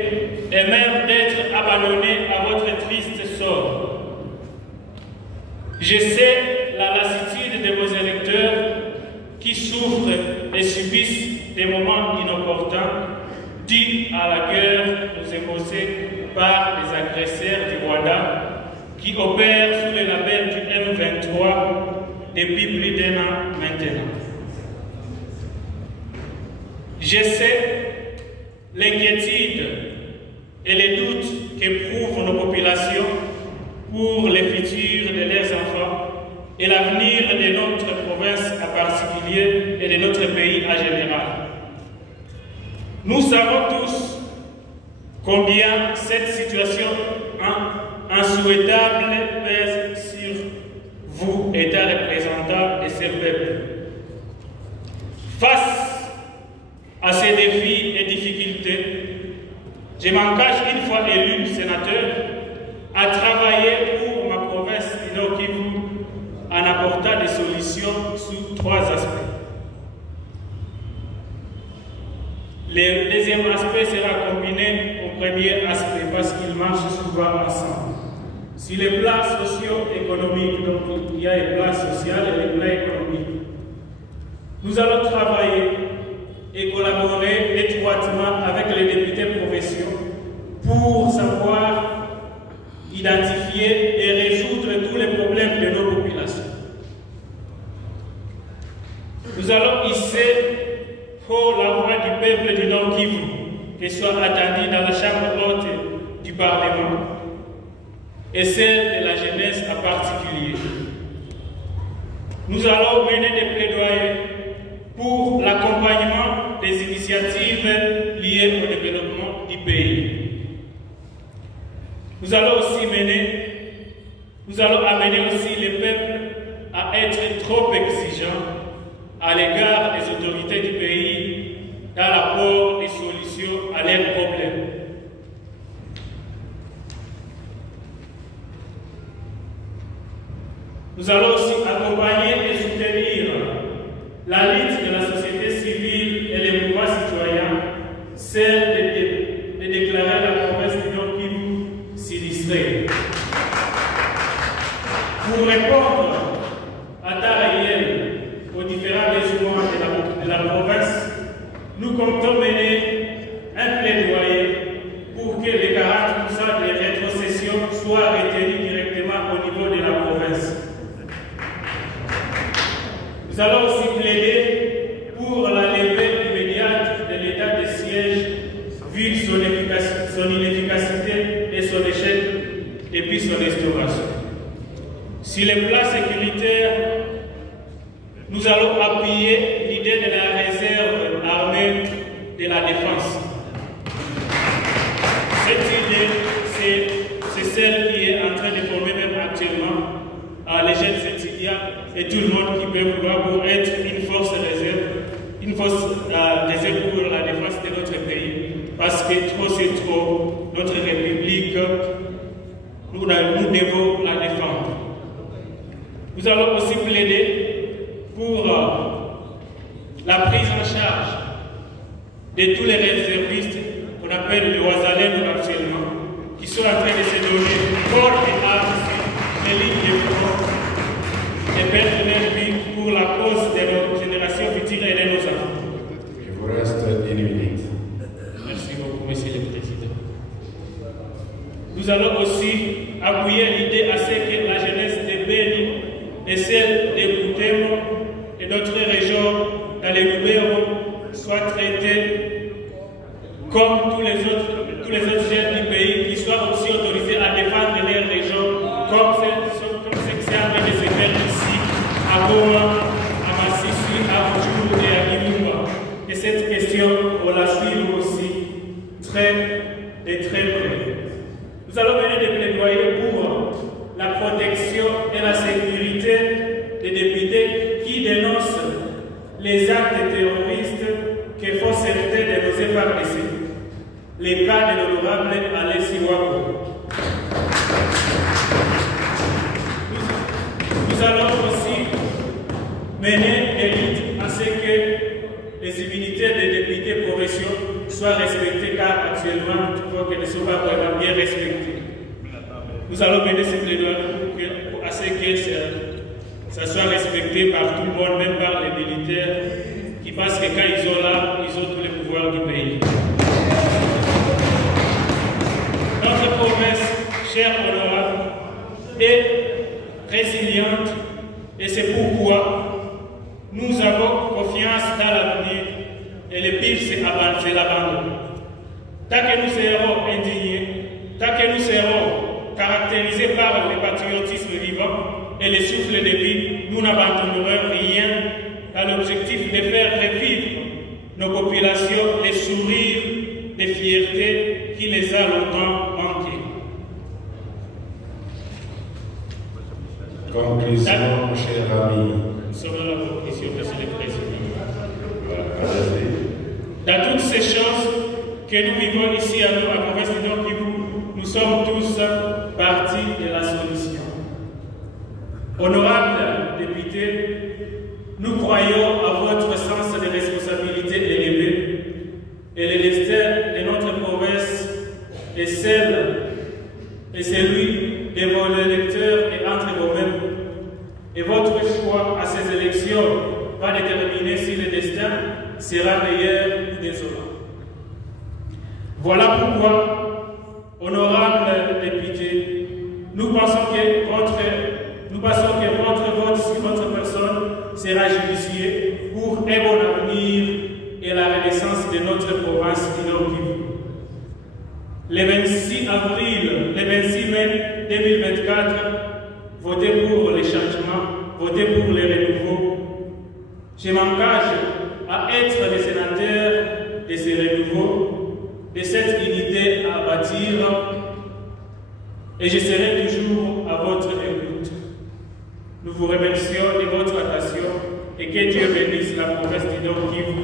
et même d'être abandonné à votre triste sort. Je sais la lassitude de vos électeurs qui souffrent et subissent des moments inopportuns dus à la guerre nous imposée par les agresseurs du Rwanda qui opèrent sous le label du M23 depuis plus d'un an maintenant. Je sais l'inquiétude et les doutes qu'éprouvent nos populations pour le futur de leurs enfants et l'avenir de notre province en particulier et de notre pays en général. Nous savons tous combien cette situation insouhaitable pèse sur vous, État représentant de ce peuple. Face à ces défis et difficultés, je m'engage une fois élu sénateur à travailler pour ma province du Nord Kivu en apportant des solutions sous trois aspects. Le deuxième aspect sera combiné au premier aspect parce qu'ils marchent souvent ensemble. Sur les plans socio-économiques, donc il y a les plans sociaux et les plans économiques, nous allons travailler et collaborer étroitement avec les députés provinciaux pour savoir identifier et résoudre tous les problèmes de nos populations. Nous allons hisser pour la voix du peuple du Nord Kivu, qui soit attendue dans la chambre haute du Parlement, et celle de la jeunesse en particulier. Nous allons mener des plaidoyers pour l'accompagnement des initiatives liées au développement du pays. Nous allons amener aussi le peuple à être trop exigeant à l'égard des autorités du pays dans l'apport des solutions à leurs problèmes. Nous allons aussi accompagner et soutenir la lutte de la société civile et les mouvements citoyens, celle de déclarer la province du Nord Kivu sinistrée. Pour répondre à temps réel aux différents besoins de la province, nous comptons mener un plaidoyer pour que les 40% des rétrocessions soient retenues directement au niveau de la province. Nous allons aussi plaider pour la levée immédiate de l'état de siège vu son inefficacité et son échec depuis son instauration. Sur le plan sécuritaire, nous allons appuyer l'idée de la réserve armée de la défense. Cette idée, c'est celle qui est en train de former même actuellement les jeunes étudiants et tout le monde qui peut vouloir pour être une force réserve, pour la défense de notre pays. Parce que trop c'est trop, notre République, nous devons la défendre. Nous allons aussi plaider pour la prise en charge de tous les réservistes qu'on appelle les Ouazalènes actuellement, qui sont en train de se donner corps et âme sur les lignes de front et perdre leur vie pour la cause de nos générations futures et de nos enfants. Il vous reste une minute. Merci beaucoup, Monsieur le Président. Nous allons aussi appuyer l'idée à ce que la jeunesse de Béni et celle de Butembo et d'autres régions dans les Lubero soient traitées comme tous les autres jeunes du pays, qui soient aussi autorisés à défendre leurs régions comme ce qui s'est en train de se faire ici, à Goma, à Massissi, à Rujou et à Kibumba. Et cette question, on la suit aussi très près. Nous allons mener des plaidoyers pour la protection et la sécurité des députés qui dénoncent les actes terroristes que font certains de nos FARDC. Les cas de l'honorable Alessi Wago. Nous allons aussi mener des luttes à ce que les immunités des députés provinciaux soient respectées, car actuellement, sont pas vraiment bien respectés. Nous allons mener ce plaidoyer à ce que ça soit respecté par tout le monde, même par les militaires, qui pensent que quand ils sont là, ils ont tous les pouvoirs du pays. Notre promesse, chère honorable, est résiliente et c'est pourquoi nous avons confiance dans l'avenir et le pire c'est l'abandon. Tant que nous serons indignés, tant que nous serons caractérisés par le patriotisme vivant et le souffle de vie, nous n'abandonnerons rien dans l'objectif de faire revivre nos populations les sourires de fierté qui les a longtemps manqués. Conclusion, cher ami. Selon la conclusion, Monsieur le Président. Voilà, dans toutes ces choses que nous vivons ici à nous, à province du Nord Kivu, nous sommes tous partie de la solution. Honorables députés, nous croyons à votre sens de responsabilité élevé et le destin de notre province est celui de vos électeurs et entre vous-mêmes. Et votre choix à ces élections va déterminer si le destin sera meilleur ou désolant. Voilà pourquoi, honorables députés, nous pensons que votre vote sur votre personne sera judicieux pour un bon avenir et la renaissance de notre province du Nord Kivu. Le 26 mai 2024, votez pour les changements, votez pour les renouveaux. Je m'engage à être le sénateur de ces renouveaux, de cette unité à bâtir, et je serai toujours à votre écoute. Nous vous remercions de votre attention et que Dieu bénisse la province du Nord Kivu.